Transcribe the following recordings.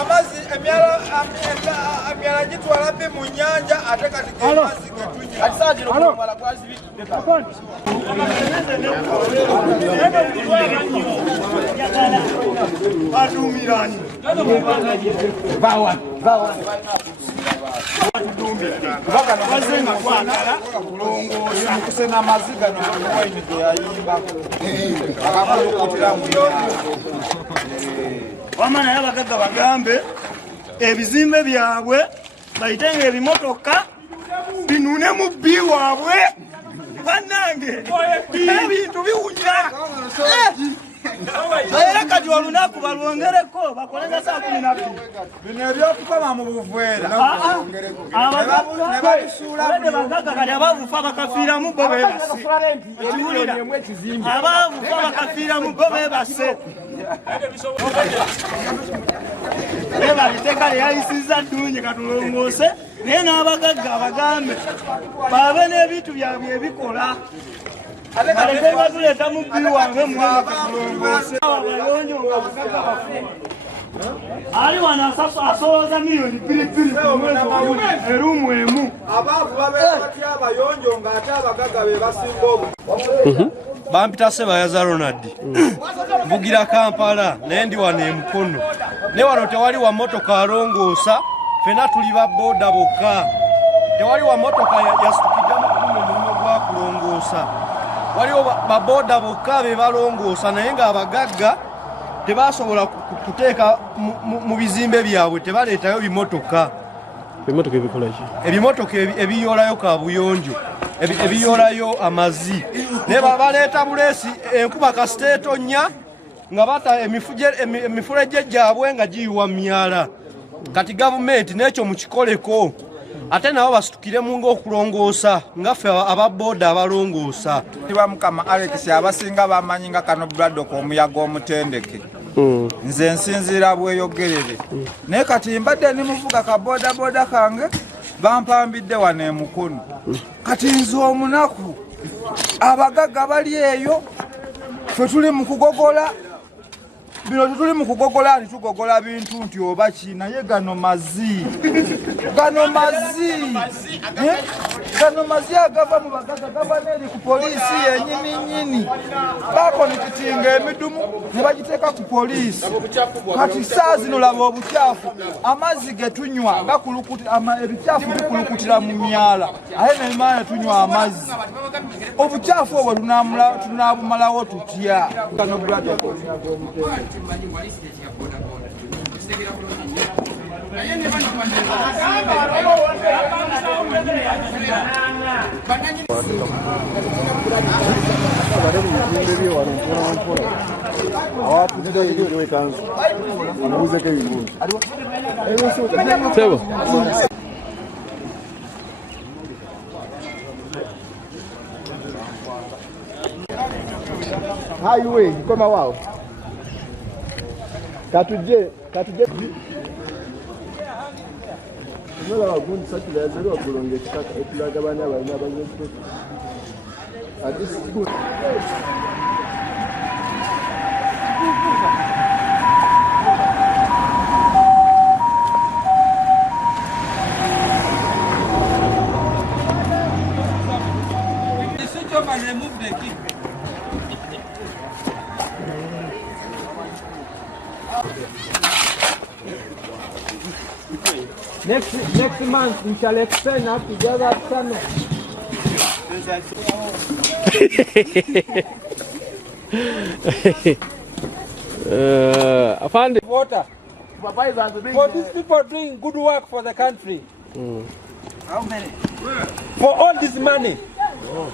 Amazi emyala gitwala mbi mu nnyanja ate kati amazzi getunya. Kusena amazzi gano wayini ge yayimba akakulukutira mu wama naye abagagga bagambe ebizimbe byabwe bayitenga ebimotoka binune mu bbi waabwe bannange ebintu biwunya era kati olunaku balwongereko bakolenga saa 12 bino ebyokukoma mu buveera bagagga kati abavufa bakafiiramu bo bebase ekiwulira abavufa bakafiiramu bo bebase eba liteka lyayisiza ddungi katulongoose naye n'abagagga abagambe babe n'ebintu byabwe ebikola baleke batuleeta mu bbi wange muwanga katulongoose abayonjo nga bagagga bafuna ali wano asolooza miliyoni 2 ku mwezi erumu emu abaavu babeera batya abayonjo ng'ate abagagga be basinga obu. Bampita Sebayaza Ronald mbugira Kampala naye ndi wano e Mukono ne wano tewali wa motoka alongoosa fena tuli ba boda bokka tewali wa motoka yasitukiddamu kuno mulimo gwa kulongoosa waliwo ba boda bokka be balongoosa naye ng'abagagga tebasobola kuteeka mu bizimbe byabwe tebaleetayo bimotoka. Ebimotoka ebikola ki? Ebimotoka ebiyolayo kabuyonjo ebiyolayo amazzi ne baleeta buleesi enkuba kasita etonya nga bata emifulejje gyabwe nga giyiwa myala kati gavumenti n'ekyo mukikoleko ate nabo basitukiremu ng'okulongoosa ngaffe ababooda abalongoosa. Mukama Alex abasinga bamanyi nga kano Braddock omuyaga omutendeke nze nsinziira bweyogerere naye kati mbadde nimuvuga kaboodaboda kange bampambidde wano e Mukono kati nze omunaku abagagga bali eyo ffe tuli mu kugogola bino tetuli mu kugogola ntitugogola bintu nti oba ki naye gano mazzi agava mu bagagga gava n'eri ku poliisi yennyininyini bakonikitinga emidumu ne bagiteeka ku poliisi kati saa zino laba obukyafu amazzi ge tunywa ebikyafu bikulukutira mu myala ate nemana tunywa amazzi obukyafu obwo tunaabumalawo tutya. Highway koma wao katuje nala wagundi sakila yazero wakulonge kitaka etulaga bana balina abazetu at this school Next month we shall explain how to gather some. I found Water. For these people doing good work for the country. How many? For all this money. Oh.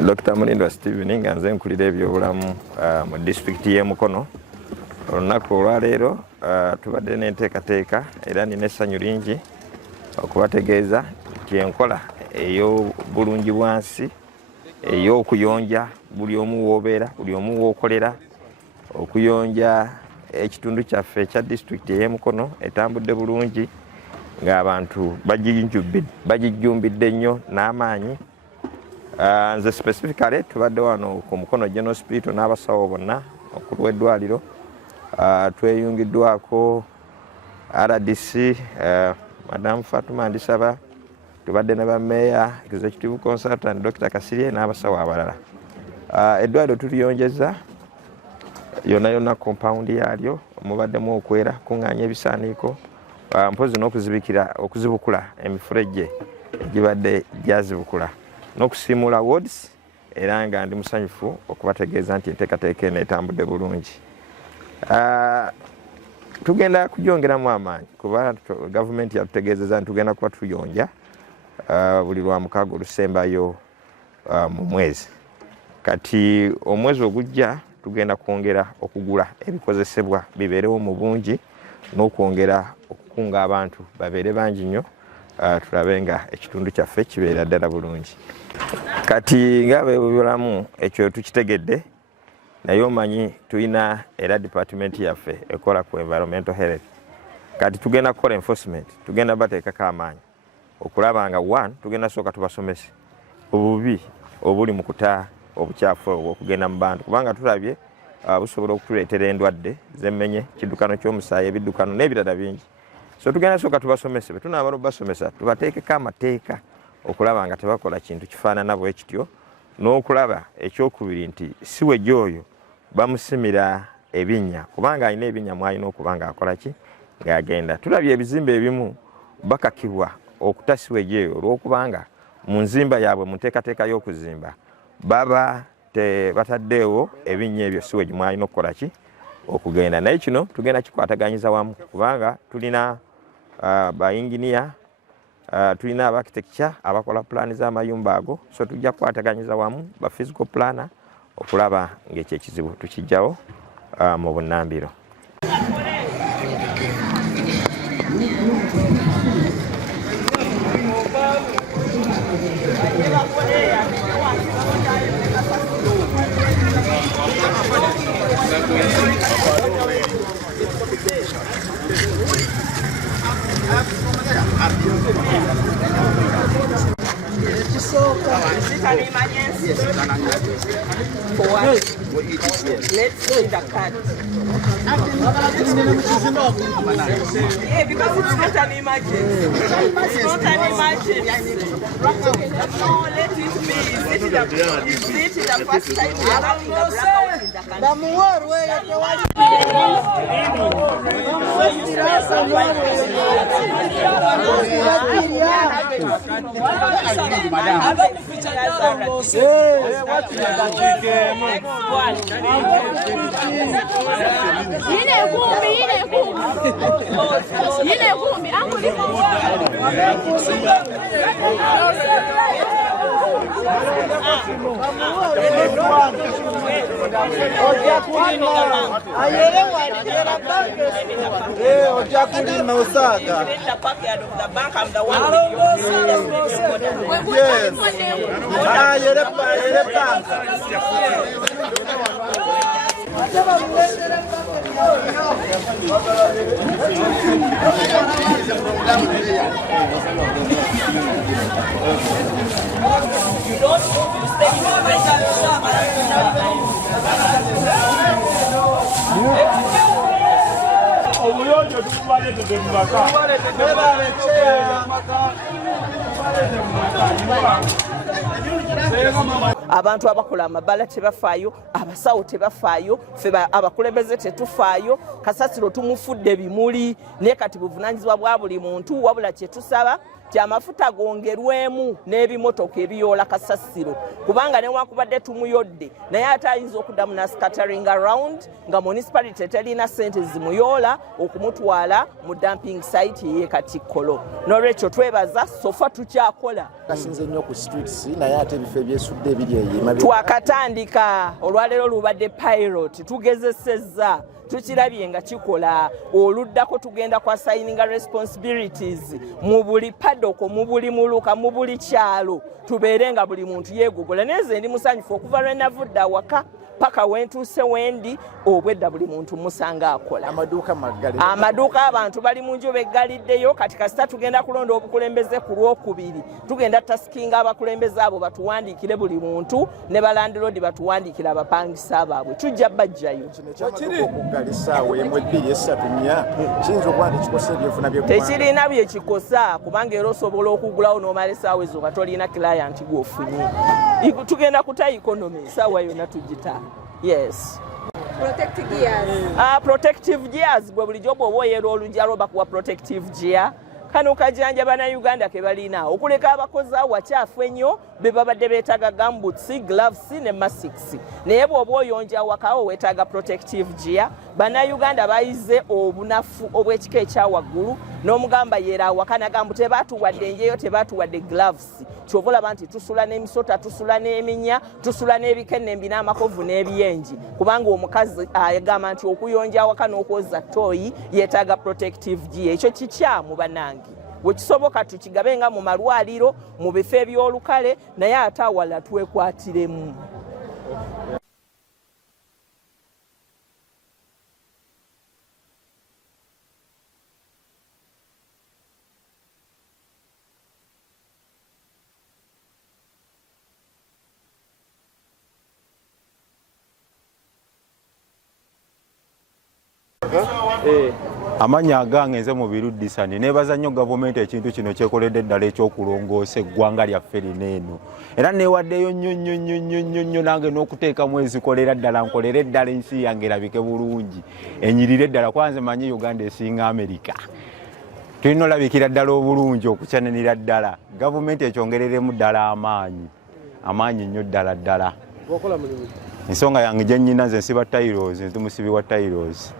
Dr. Mulindwa Steven nga nze nkulira ebyobulamu mu disitulikiti y'e Mukono. Olunaku olwaleero tubadde n'enteekateeka era nina essanyu lingi okubategeeza nti enkola ey'obulungi bwansi ey'okuyonja buli omu w'obeera buli omu w'okolera okuyonja ekitundu kyaffe ekya disitulikiti y'e Mukono etambudde bulungi ng'abantu bagijjumbidde nnyo n'amaanyi. Nze specifically tubadde wano ku Mukono General Hospital n'abasawo bonna okulu w'eddwaliro tweyungiddwako RDC Madam Fatuma Ndisaba, tubadde ne bammeeya executive consultant Dr. Kasirye n'abasawo abalala. Eddwaliro tuliyonjeza yonna compound yaalyo mubaddemu okwera kuŋŋaanya ebisaaniiko mpozi n'okuzibukula emifulejje egibadde gyazibukula n'okusiimula wards era nga ndi musanyufu okubategeeza nti enteekateeka eno etambudde bulungi. Tugenda kugyongeramu amaanyi kuba gavumenti yatutegeezeza nti tugenda kuba tuyonja buli lwa mukaaga olusembayo mu mwezi. Kati omwezi ogujja tugenda kwongera okugula ebikozesebwa bibeerewo mu bungi n'okwongera okukunga abantu babeere bangi nnyo tulabe nga ekitundu kyaffe kibeera ddala bulungi. Kati ng'abeebulamu ekyo tukitegedde naye omanyi tulina era department yaffe ekola ku environmental health. Kati tugenda kukola enforcement, tugenda bateekako amaanyi okulaba nga one tugenda sooka tubasomese obubi obuli mu kuta obukyafu okugenda mu bantu kubanga tulabye busobola okutuleetera endwadde z'emmenye, kiddukano ky'omusaayi, ebiddukano n'ebirala bingi. So tugenda sooka tubasomese, bwe tunaamala obasomesa tubateekeko amateeka okulaba nga tebakola kintu kifaanana bwe kityo, n'okulaba ekyokubiri nti si wejja oyo bamusimira ebinnya kubanga alina ebinnya mwalina okuba ng'akola ki ng'agenda. Tulabye ebizimbe ebimu bakakibwa okutasiwejja eyo olw'okubanga mu nzimba yaabwe mu nteekateeka y'okuzimba baba tebataddeewo ebinnya ebyo siwegi mwalina okukola ki okugenda. Naye kino tugenda kikwataganyiza wamu kubanga tulina bayinginiya tulina abaarchitecture abakola pulaani z'amayumba ago, so tujja kukwataganyiza wamu ba physical planner okulaba ng'ekyo ekizibu tukijjawo mu bunnambiro. Let's see the card. Yeah, because it's not an emergency. It's not an emergency. No, let it be. Is it the first time we are having a blackout in abantu abakola amabala tebafaayo, abasawo tebafaayo, ffe abakulembeze tetufaayo. Kasasiro tumufudde bimuli naye kati buvunaanyizibwa bwa buli muntu. Wabula kye tusaba ti amafuta gongerwemu n'ebimotoka ebiyoola Kasasiro, kubanga newankubadde tumuyodde naye ate ayinza okuddamu na scattering around nga municipality terina ssente zimuyoola okumutwala mu dumping site ye Katikkolo. N'olwekyo twebaza sofa tukyakola. Kasinze nnyo ku streets naye ate ebifo ebyesudde ebiri eyo twakatandika olwaleero lubadde pilot tugezesezza tukirabye nga kikola. Oluddako tugenda kwa signing responsibilities mu buli padoko, mu buli muluka, mu buli kyalo, tubeere nga buli muntu yeegogola. Neze ndi musanyufu okuva lwe navudde awaka paka wentuuse wendi obwedda buli muntu musanga akola. Amaduuka abantu bali mu nju beggaliddeyo. Kati kasita tugenda kulonda obukulembeze ku Lwokubiri, tugenda tasikinga abakulembeze abo batuwandiikire buli muntu ne balandiroodi batuwandiikire abapangisa baabwe, tujja bajjayo. Tekirina byekikosa kubanga era osobola okugulawo n'omala essaawa ezo nga tolina client gw'ofunye. Tugenda kuta economy essaawa yonna tugita. Yes. Protective gears bwe bulijjo bw'oba oyeera olujjalo bakuwa protective gear. Kano kajanja Bannayuganda ke balina okuleka abakozi awo wakyafu ennyo be babadde beetaaga gumboots, gloves ne masks. Naye bw'oba oyonja awakawo weetaaga protective gear. Bannayuganda bayize obunafu obw'ekika ekyawaggulu n'omugamba yeera awaka nagamba tebaatuwadde enjeyo, tebaatuwadde gloves. Kyova olaba nti tusula n'emisota, tusula n'eminya, tusula n'ebikennembi n'amakovu n'ebiyenji, kubanga omukazi ayagamba nti okuyonja awaka n'okwoza ttooyi yeetaaga protective gear. Ekyo kikyamu bannange. Wekisoboka tukigabenga mu malwaliro, mu bifo eby'olukale, naye ate awala twekwatiremu. Amanya agange nze mu biruddisani nebaza nnyo gavumenti ekintu kino kyekoledde eddala ekyokulongoosa eggwanga lyaffe lino eno, era newaddeyo nnyo nange n'okuteekamu ezikolera ddala nkolera eddala ensi yange erabike bulungi, enyirire ddala. Kwanze manyi Uganda esinga Amerika, tulina olabikira ddala obulungi okukyananira ddala. Gavumenti ekyongereremu ddala amaanyi nnyo ddala. Ensonga yange gye nnyina nze nsiba tayiroozi, nze musibi wa tayiroozi.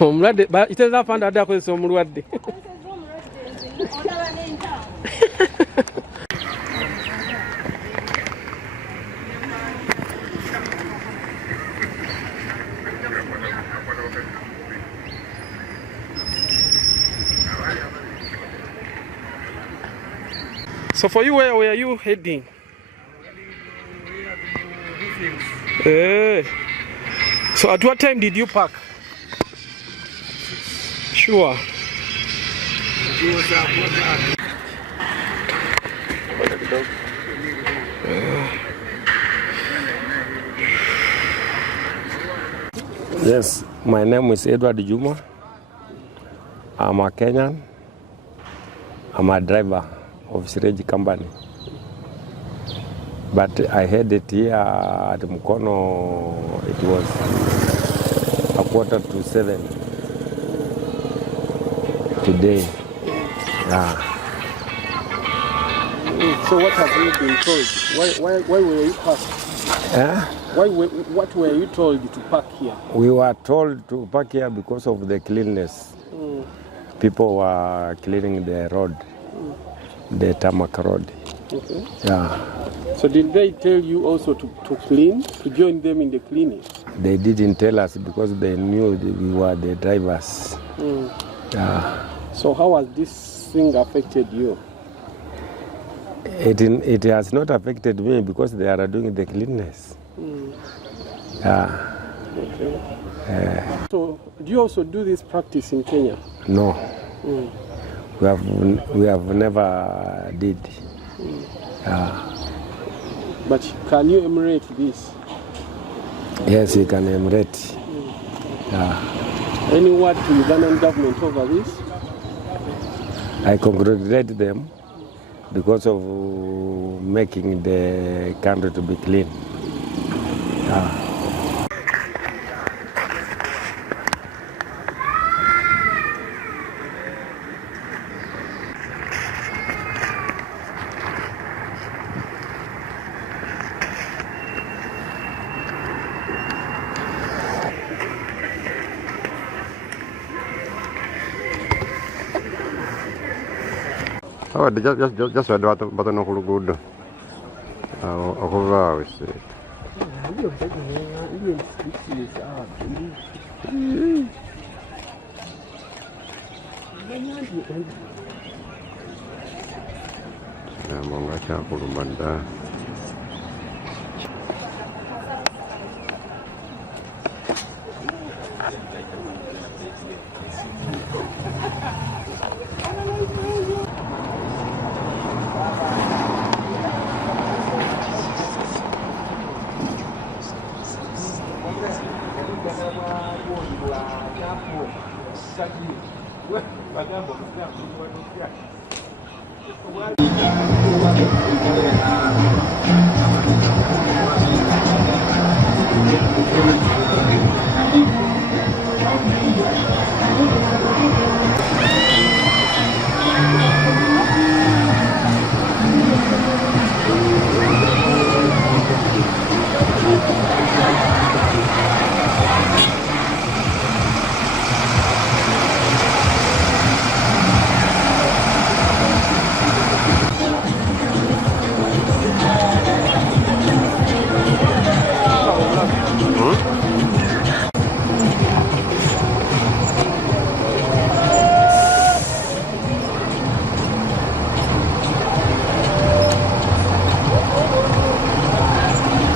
Omulwadde iteza fanda adde akozesa omulwadde. So for you, where are you heading? So at what time did you park? Sure. Yes, my name is Edward Juma. I'm a Kenyan. I'm a driver of Sireji Company. But I had it here at Mukono, it was 6:45 today. Yeah. So what have you been told? Why were you parked? What were you told to park here? We were told to park here because of the cleanliness. People were cleaning the road, the tarmac road. Okay. Yeah. So did they tell you also to clean, to join them in the cleaning? They didn't tell us because they knew that we were the drivers. Yeah. So how has this thing affected you? It has not affected me because they are doing the cleanness. Yeah. Okay. So do you also do this practice in Kenya? No. We have never did. But can you emirate this? Yes, you can emirate. Any word to Ugandan government over this? I congratulate them because of making the country to be clean. Oh, just went button no good. Over